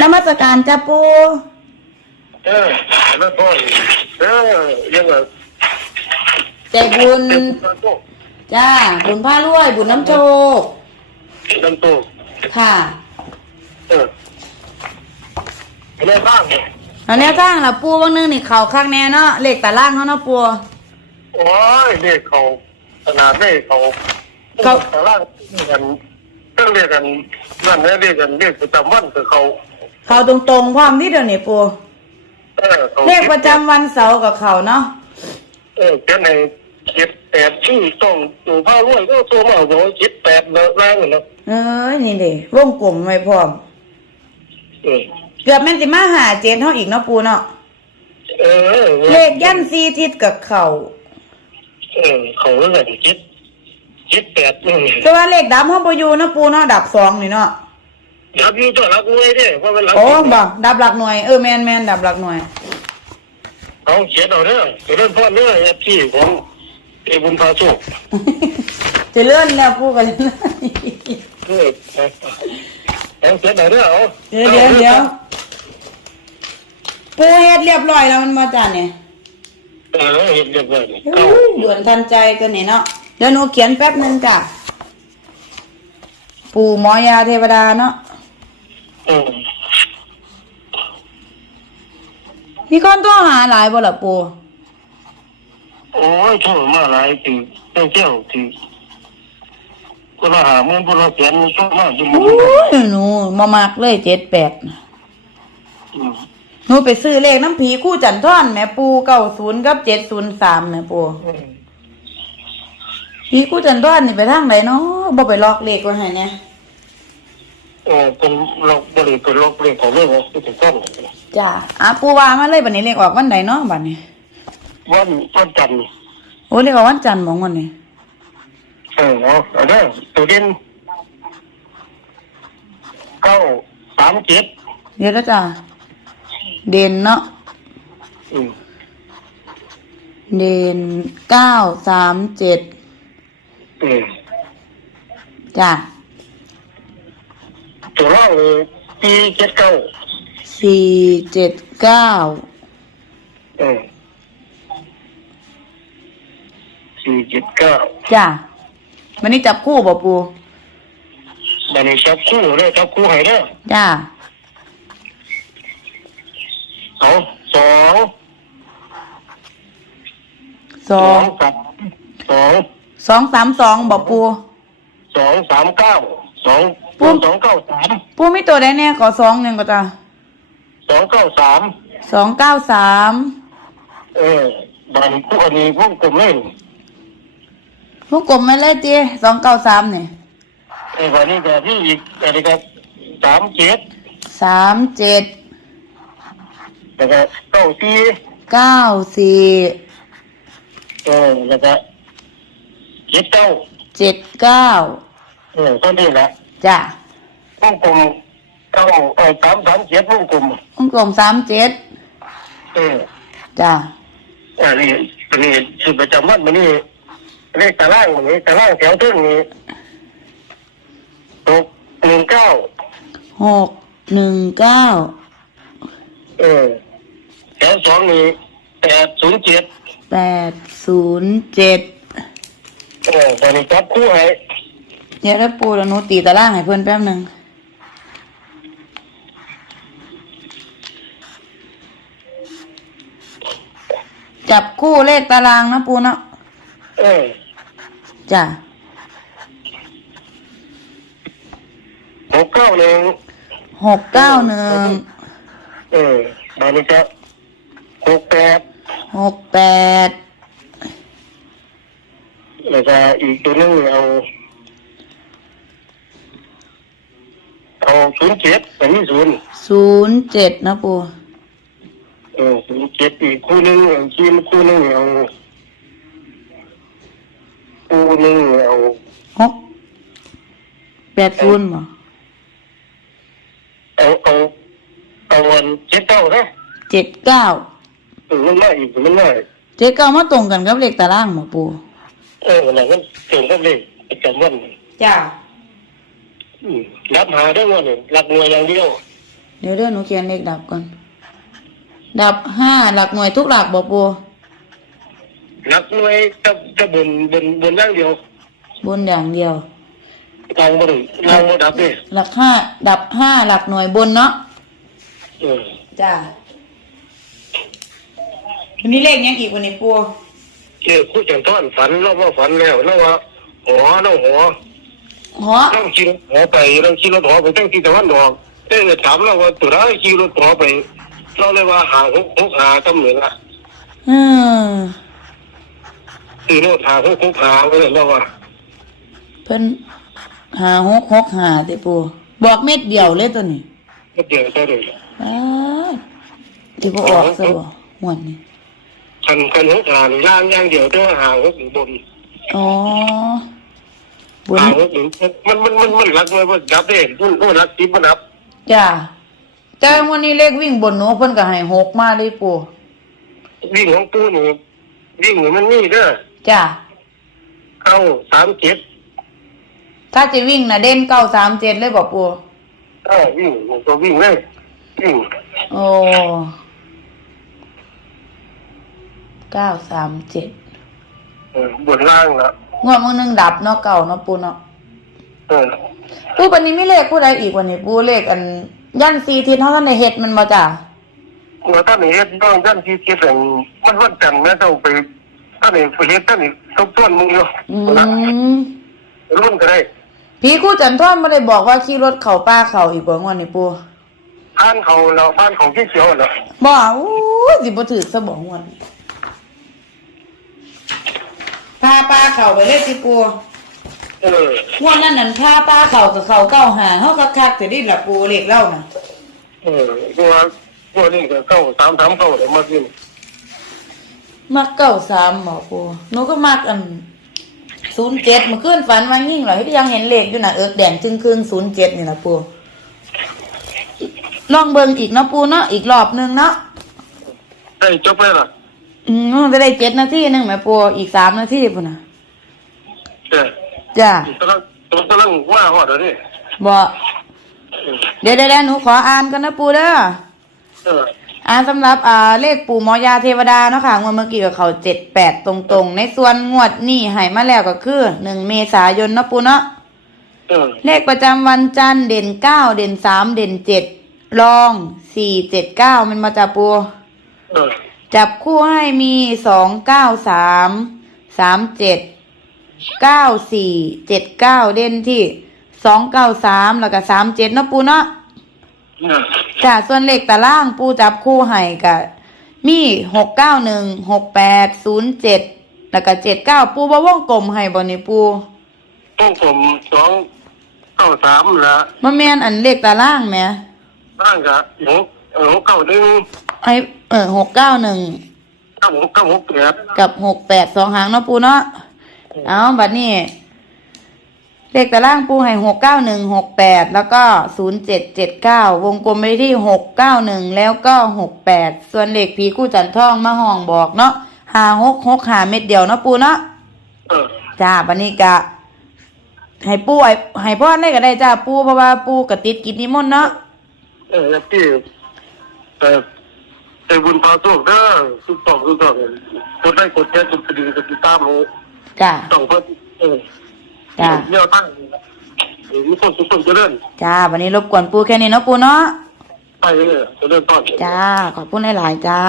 นมัสการจ้าปูเออแล้วก็เออยังไงใจบุญเป็นน้ำตกจ้า บุญผ้ารวย บุญน้ำโชคน้ำตกค่ะ เอออะไรบ้างเนี่ยแล้วแนวทางล่ะปูบางนึงนี่เข่าข้างแน่เนาะเลขตารางเขาเนาะปูโอ้ยเรียกเขาขนาดนี้เขาเขาแต่ล่างกันต้องเรียกกันนั่นนะเรียกกันเรียกประจำวันคือเขา เขาตรงๆพร้อมที่เดี๋ยวนี้ปูเออเขาเลขประจำวันเสาร์กับเขาเนาะเออแค่ในเจ็ดแปดชื่อต้องอยู่ผ้ารวยก็ตัวมาบอกว่าเจ็ดแปดเลิกแรงเนาะเอ้ยนี่เด้วงกลมไว้พร้อม เออเกือบแม่นสิมาหาเจนเท่าอีกเนาะปูเนาะเออเลขยันซีทิศกับเขาเออเขาเรื่องอะไรเจ็ดเจ็ดแปดนี่แต่ว่าเลขดับเขาบ่อยู่เนาะปูเนาะดับสองนี่เนาะ รับอยู่ตัวรักมวยเด้เพราะมันรักโอ้บ่ดับหลักหน่วยเออแมนแมนดับหลักหน่วยเขาเขียนเอาเด้อเรื่องพ่อเรื่องเอฟซีของเอบุญพาสุขจะเลื่อนแล้วปูกันเลยเออเอาเขียนเอาเด้อเอาเดี๋ยวเดี๋ยวเดี๋ยวปูเฮ็ดเรียบร้อยแล้วมันมาจ้าเนี่ยเออเห็นเรียบร้อยนี่โอ้เข้ายด่วนทันใจกันนี่เนาะเดี๋ยวหนูเขียนแป๊บหนึงจ้ะปู่หมอยาเทวดาเนาะเออ มีคนโทรหาหลายบ่ล่ะปู่โอ้ยโทษมาหลายทีเจ้าเจ้าทีก็ละหาเมื่อพวกเราเขียนโทษมาจุ่มโอ้ยหนูมามักเลยเจ็ดแปดอืมหนูไปซื้อเลขน้ำผีคู่จันท่อนแหม่ปูเก้าศูนย์กับเจ็ดศูนย์สามเนี่ยปู่ผีคู่จันท่อนนี่ไปทางไหนเนาะบ่ไปลอกเลขไว้ให้เนี่ยเออเป็นเราบริเป็นโรคเรื่องของเรื่องที่ถูกต้องจ้ะอะปูว่ามาเลยบัดนี้เลขออกวันไหนเนาะบัดนี้ วันวันจันทร์โอ้เลขออกวันจันทร์หมองวันนี้เออเอาเอาเด้อตัวเด่นเก้าสามเจ็ดเดี๋ยวแล้วจ้ะเด่นเนาะอืมเด่นเก้าสามเจ็ดอืมจ้ะ ตัวร่างเลยปีเจ็ดเก้าสี่เจ็ดเก้าเออสี่เจ็ดเก้าจ้ะวันนี้จับคู่บ่ปูบันนี้จับคู่เลยจับคู่ให้เด้อจ้ะเอาสองสองสามสองสองสามสองบ่ปูสองสามเก้าสอง ปุ๊บสองเก้าสามปูมีตัวใดแน่ขอสองหนึ่งก็จ้ะสองเก้าสามสองเก้าสามเออบันคู่อันนี้พวกกลุ่มเล่นลูกกลมไม่เลยจีสองเก้าสามเนี่ยเออวันนี้ก็ที่อีกอะไรก็สามเจ็ดสามเจ็ดแล้วก็เก้าสี่เก้าสี่เออแล้วก็เจ็ดเก้าเจ็ดเก้าเออก็นี่แหละ จ้ะวงกลมเก้าเออสามสามเจ็ดวงกลมลูกกลมสามเจ็ดเออจ้ะอันนี้อันนี้คือประจำวันมันนี่เลขตารางมันนี่ตารางแถวทึ่งนี้หกหนึ่งเก้าหกหนึ่งเก้าเออแถวสองนี่แปดศูนย์เจ็ดแปดศูนย์เจ็ดเออตอนนี้จับคู่ให้ เดี๋ยวถ้าปูแล้วหนูตีตารางให้เพื่อนแป๊บหนึ่งจับคู่เลขตารางนะปูเนาะเออจ้ะหกเก้าหนึ่งหกเก้าหนึ่งเออตอนนี้ก็หกแปดหกแปดแล้วก็อีกตัวหนึงเอา เอาศูนย์เจ็ดอันนี้ศูนย์ศูนย์เจ็ดนะปูเออศูนย์เจ็ดอีกคู่หนึงเอาชีมคู่หนึงเอาคู่หนึงเอาหกแปดศูนย์บ่เอาเอาเอาวันเจ็ดเก้านะเจ็ดเก้าเออมันมาอีกมันมาเจ็ดเก้ามาตรงกันกับเลขตารางบ่ปูเออนั่นมันเกิดกับเลขประจำวัน จ้ะ อืมรับหาได้วันหนึ่งรับหน่วยอย่างเดียวเดี๋ยวเด้อหนูเขียนเลขดับก่อน ดับห้าหลักหน่วยทุกหลักบ่ปูนักหน่วยจะจะบนบนบนอย่างเดียวบนอย่างเดียวลองบ่ได้ลองบ่ดับเด้หลักห้าดับห้าหลักหน่วยบนเนาะเออจ้าวันนี้เลขยังอีกวันนี้ปูเจ้าคู่จันทร์ฝันเราว่าฝันแล้วเราว่าหอเราหอ หอเราขี่รถหอไปเราขี่รถหอไปตั้งที่ตะวันออกเอ้ยถามเราว่าตัวเราขี่รถหอไป เราเลยว่าหาหกหกหาตำเหนือละอืมตีรถหาหกหกหาไว้เลยเราว่าเพิ่นหาหกหกหาติปูบอกเม็ดเดียวเลยตัวนี้ก็เดี๋ยวจะเลยอ้าวที่บ่ออกซะบ่หวนนี่คันคันหกหานี่ล่างอย่างเดียวแต่ว่าหาหกอยู่บนอ๋อ บนหาหกอยู่มันมันมันมันรักไว้ว่าดับเด้มันมันรักติดมันดับจ้าแต่วันนี้เลขวิ่งบนหนูเพิ่นก็ให้หกมาเลยปูวิ่งของปูนี่วิ่งนี่มันนี่เด้อจ้าเข้าสามเจ็ดถ้าจะวิ่งนะเด่นเก้าสามเจ็ดเลยบอกปูเออวิ่งตัววิ่งเลยวิ่งโอ้เก้าสามเจ็ดเออบนล่างละ งวดมือหนึงดับเนาะเก่าเนาะปูเนาะเออปูวันนี้มีเลขผู้ใดอีกวันนี้ปูเลขอันยันซีทิศเท่าท่านในเฮ็ดมันมาจ้าเมื่อท่านนี้ต้องท่านที่คิดถึงมันวันจันทร์นะต้องไปท่านนี้ไปเฮ็ดท่านนี้ทบทวนมึงอยู่อืมรุ่นก็ได้ผีคู่จันทร์ไม่ได้บอกว่าขี่รถเข่าป้าเข่าอีกบ่งวันนี้ปูบ้านเขาเราบ้านเขาที่เขียวเนาะบ่อู้สิบ่ถือสะบอกงวันพาป้าเข่าไปเลยสิปูเอองวันนั้นนั่นพาป้าเข่ากับเข่าเก้าหาเฮาคักๆแต่นี่ล่ะปูเลขเล่าน่ะเออตัวตัวนี้ก็เข้าสามสามเข้าเลยมากินมักเก้าสามหมอปูหนูก็มักอันศูนย์เจ็ดเมื่อคืนฝันว่ายิ่งเหรอที่ยังเห็นเลขอยู่น่ะเอิกแดงจึงครึ่งศูนย์เจ็ดนี่ล่ะปูลองเบิ่งอีกเนาะปูเนาะอีกรอบหนึงเนาะได้จบไปละ อืมจะได้เจ็ดนาทีหนึงแหม่ปูอีกสามนาทีพุ่นน่ะเออจ้าตอนนั้นตอนนั้นว่าหอดเลยบ่เออเดี๋ยวเดี๋ยวเดี๋ยวหนูขออ่านกันนะปูเด้อ เอออ่านสำหรับอ่าเลขปู่หมอยาเทวดาเนาะค่ะงวดเมื่อกี้กับเขาเจ็ดแปดตรงๆ ในส่วนงวดนี่ให้มาแล้วก็คือหนึ่งเมษายนเนาะปูเนาะเออเลขประจำวันจันทร์เด่นเก้าเด่นสามเด่นเจ็ดรองสี่เจ็ดเก้ามันมาจากปูเออ จับคู่ให้มีสองเก้าสามสามเจ็ดเก้าสี่เจ็ดเก้าเด่นที่สองเก้าสามแล้วก็สามเจ็ดเนาะปูเนาะเออจ้ะส่วนเลขตารางปูจับคู่ให้กับมีหกเก้าหนึ่งหกแปดศูนย์เจ็ดแล้วก็เจ็ดเก้าปูบ่ว่องกลมให้บ่นี่ปูต้องผมสองเข้าสามละบ่แม่นอันเลขตารางแหมร่างกะหกเออหกเก้าหนึ่ง ไอเออหกเก้าหนึ่งเก้าหกเก้าหกแปดกับหกแปดสองหางเนาะปูเนาะเอาบัดนี้เลขตารางปูให้หกเก้าหนึ่งหกแปดแล้วก็ศูนย์เจ็ดเจ็ดเก้าวงกลมไปที่หกเก้าหนึ่งแล้วก็หกแปดส่วนเลขผีกู้จันทองมาห้องบอกเนาะหาหกหกหาเม็ดเดียวเนาะปูเนาะเออจ้าบันนี้กะให้ปู่ให้ให้พ่อได้ก็ได้จ้าปู่เพราะว่าปู่กติดกิจนิมนต์เนาะเออพี่เออ ไอ้บุญพาโชคเด้อทุกต่อทุกต่อกดได้กดแชร์กดกระดิ่งกดติดตามเลยจ้าต้องเพิ่มเออจ้าเนี่ยตั้งเออมีคนสุขคนเจริญจ้า วันนี้รบกวนปู่แค่นี้เนาะปู่เนาะไปเลยเจริญต้อนจ้า ขอบคุณหลายๆจ้า